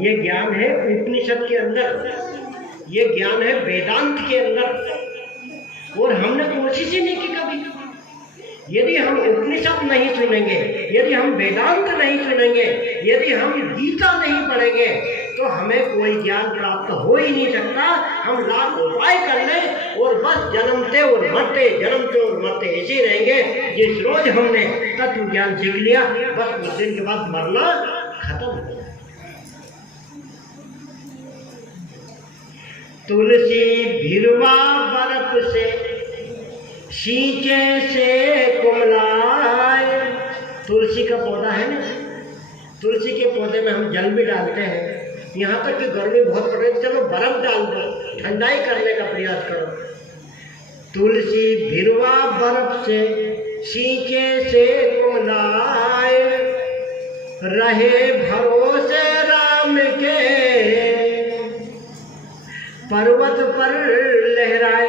ये ज्ञान है उपनिषद के अंदर, ये ज्ञान है वेदांत के अंदर, और हमने कोशिश ही नहीं की कभी। यदि हम उपनिषद नहीं सुनेंगे, यदि हम वेदांत नहीं सुनेंगे, यदि हम गीता नहीं पढ़ेंगे, तो हमें कोई ज्ञान प्राप्त हो ही नहीं सकता। हम लाख उपाय कर लें और बस जन्मते और मरते, जन्मते और मरते ऐसे ही रहेंगे। जिस रोज हमने तत्व ज्ञान सीख लिया, बस उस दिन के बाद मरना खत्म हो जाए। तुलसी भिरवा बर्फ से, सींचे से कुमलाए। तुलसी का पौधा है ना, तुलसी के पौधे में हम जल भी डालते हैं। यहाँ तक कि गर्मी बहुत पड़ रही है, चलो बर्फ डाल दो, ठंडाई करने का प्रयास करो। तुलसी भिरवा बर्फ से, सींचे से कुमलाए, रहे भरोसे राम के, पर्वत पर लहराए।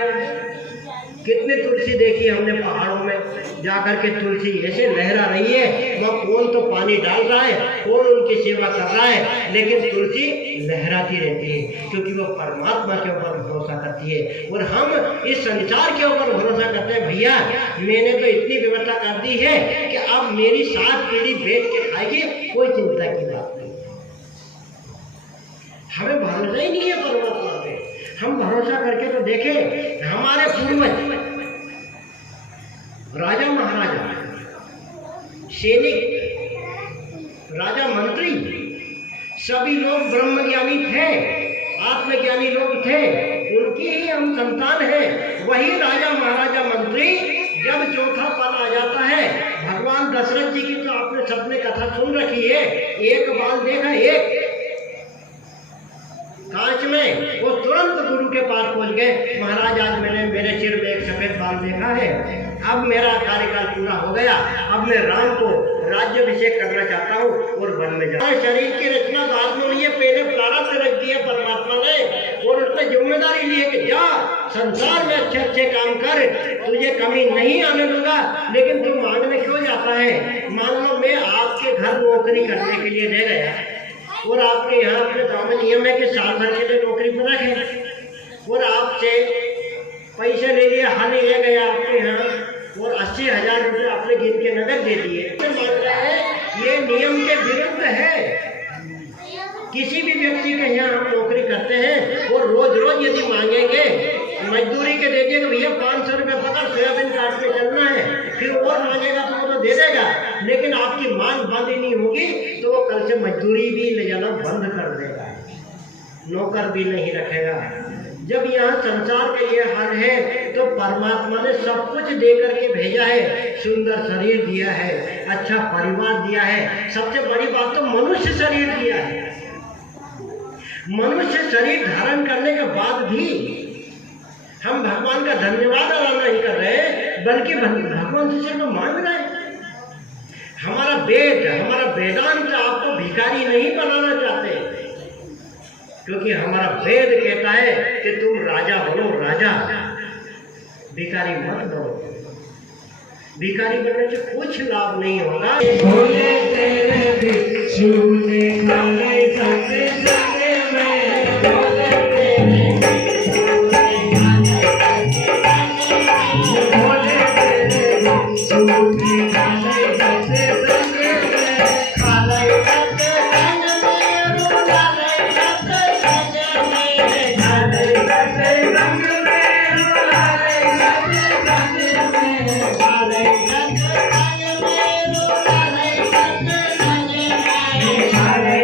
कितनी तुलसी देखी हमने पहाड़ों में जाकर के, तुलसी ऐसे लहरा रही है, वहाँ कौन तो पानी डाल रहा है, कौन उनकी सेवा कर रहा है, लेकिन तुलसी लहराती रहती है, क्योंकि वो परमात्मा के ऊपर भरोसा करती है। और हम इस संसार के ऊपर भरोसा करते हैं, भैया मैंने तो इतनी व्यवस्था कर दी है कि अब मेरी 7 पीढ़ी बैठ के खाएगी, कोई चिंता की बात नहीं। हमें भरोसा ही नहीं है परमात्मा पे। हम भरोसा करके तो देखें, हमारे पूर्वज राजा महाराजा, सैनिक, राजा मंत्री, सभी लोग ब्रह्मज्ञानी थे, आत्मज्ञानी लोग थे, उनकी ही हम संतान हैं। वही राजा महाराजा मंत्री जब चौथा पल आ जाता है, भगवान दशरथ जी की तो आपने सबने कथा सुन रखी है, एक बाल देखा, एक कांच में, वो तुरंत गुरु के पास पहुंच गए। महाराज आज मैंने मेरे सिर में एक सफेद बाल देखा है, अब मेरा कार्यकाल पूरा हो गया, अब मैं राम को राज्याभिषेक करना चाहता हूँ और वन में जाऊँ। शरीर की रचना बाद में हुई है, पहले प्रारब्ध रख दिया परमात्मा ने, और उसने जिम्मेदारी ली है कि जा संसार में अच्छे अच्छे काम कर, तुझे कमी नहीं आने दूंगा। लेकिन तू मांगने क्यों जाता है? मान लो मैं आपके घर नौकरी करने के लिए ले गया, और आपके यहाँ अपने गाँव में नियम है कि साल भर के लिए नौकरी पर रखें, और आपसे पैसे ले लिए, हानि ले गया आपके यहाँ, और 80,000 रुपये आपने गिन के नगद दे दिए। मान रहे हैं ये नियम के विरुद्ध है। किसी भी व्यक्ति के यहाँ हम नौकरी करते हैं और रोज रोज यदि मांगेंगे, मजदूरी के दे दिए तो भैया 500 रुपये पकड़, सोयाबीन काट के चलना है, फिर और मांगेगा तो वो तो दे देगा, लेकिन आपकी मांग बंद ही नहीं होगी तो वो कल से मजदूरी भी ले जाना बंद कर देगा, नौकर भी नहीं रखेगा। जब यहाँ संसार का ये हाल है तो परमात्मा ने सब कुछ दे करके भेजा है। सुंदर शरीर दिया है, अच्छा परिवार दिया है, सबसे बड़ी बात तो मनुष्य शरीर दिया है। मनुष्य शरीर धारण करने के बाद भी हम भगवान का धन्यवाद अदा नहीं कर रहे, बल्कि भगवान से सिर्फ मांग रहे हैं। हमारा वेद, हमारा वेदांत आपको भिखारी नहीं बनाना चाहते, क्योंकि हमारा वेद कहता है कि तुम राजा बनो, राजा, भिखारी मत बनो। भिखारी बनने से कुछ लाभ नहीं होगा। भोले तेरे भिक्षु ने खाए सबसे संगे में, भोले तेरे भिक्षु ने खाए भोले तेरे भिक्षु ने खाए सबसे संगे में, खाए सबसे संग में, रुलाए सबसे संग में, खाए सबसे संग में, रुलाए सबसे संग में, खाए सबसे संग में, रुलाए सबसे संग में, खाए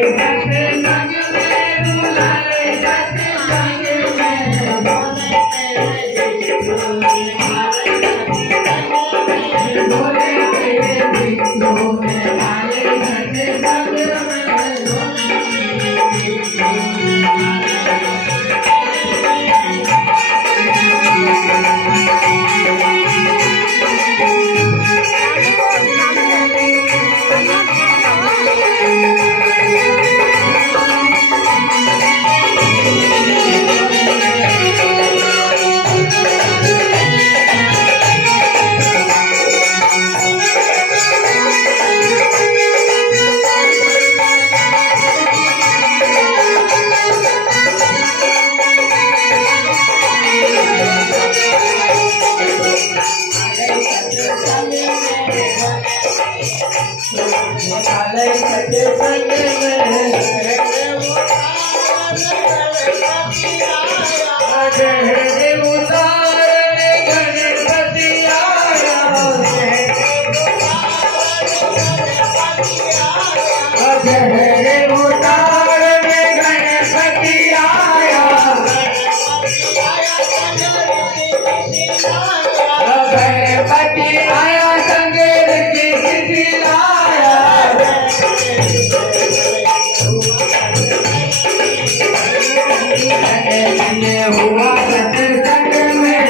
हुआ सत्संग में,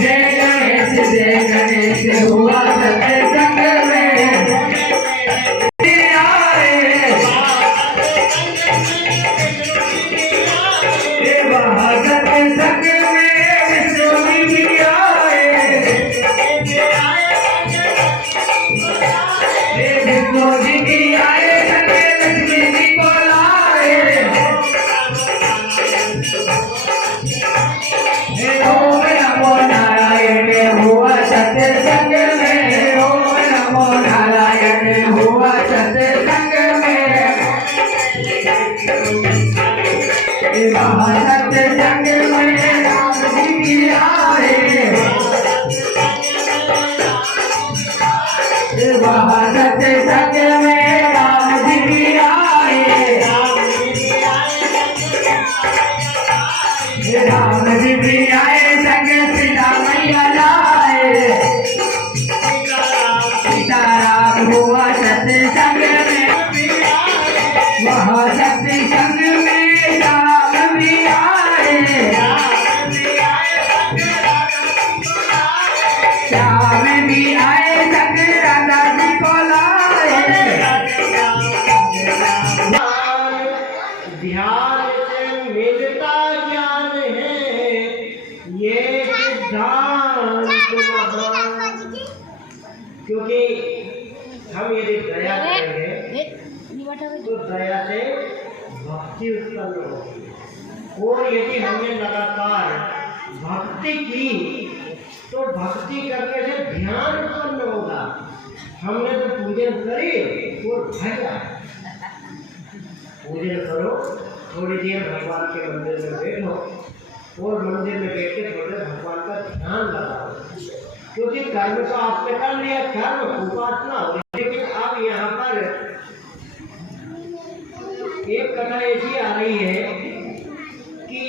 जय गणेश हुआ सत्संग में, आए वहाँ सत्संग में विष्णु जी आए, विष्णु जी आए संगे लक्ष्मी जी को लाए, ओम नमो नारायण हुआ सत्संग में, ओम नमो नारायण हुआ सत्संग में, वहाँ सत्संग में राम जी आए, वहाँ सत्संग में राम जी आए, राम जी भी आए संग सीता मैया लाए, सीताराम हुआ सत्संग में, वहाँ सत्संग में राम भी आए, श्याम भी आए संग राधा जी को लाए, ध्यान से मिलता ज्ञान है ये सिद्धांत महान। क्योंकि हम यदि दया करेंगे तो दया से भक्ति उत्पन्न होगी, और यदि हमने लगातार भक्ति की तो भक्ति करने से ध्यान उत्पन्न होगा। हमने तो पूजन करी और भजा, पूजन करो, थोड़ी देर भगवान के मंदिर में बैठो और मंदिर में बैठ के थोड़े भगवान का ध्यान लगाओ, क्योंकि कर्म तो आपने कर लिया, कर्म उपासना हो। लेकिन अब यहाँ पर एक कथा ऐसी आ रही है कि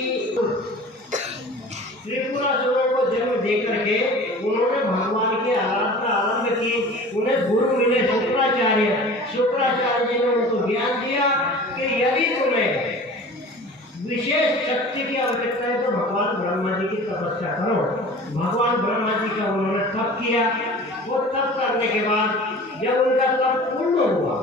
त्रिपुरासुरों को जन्म देकर के उन्होंने भगवान की आराधना आरंभ की। उन्हें गुरु मिले शुक्राचार्य, शुक्राचार्य जी ने उनको ज्ञान दिया कि यदि तुम्हें विशेष शक्ति की आवश्यकता है तो भगवान ब्रह्मा जी की तपस्या करो। भगवान ब्रह्मा जी का उन्होंने तप किया, और तप करने के बाद जब उनका तप पूर्ण हुआ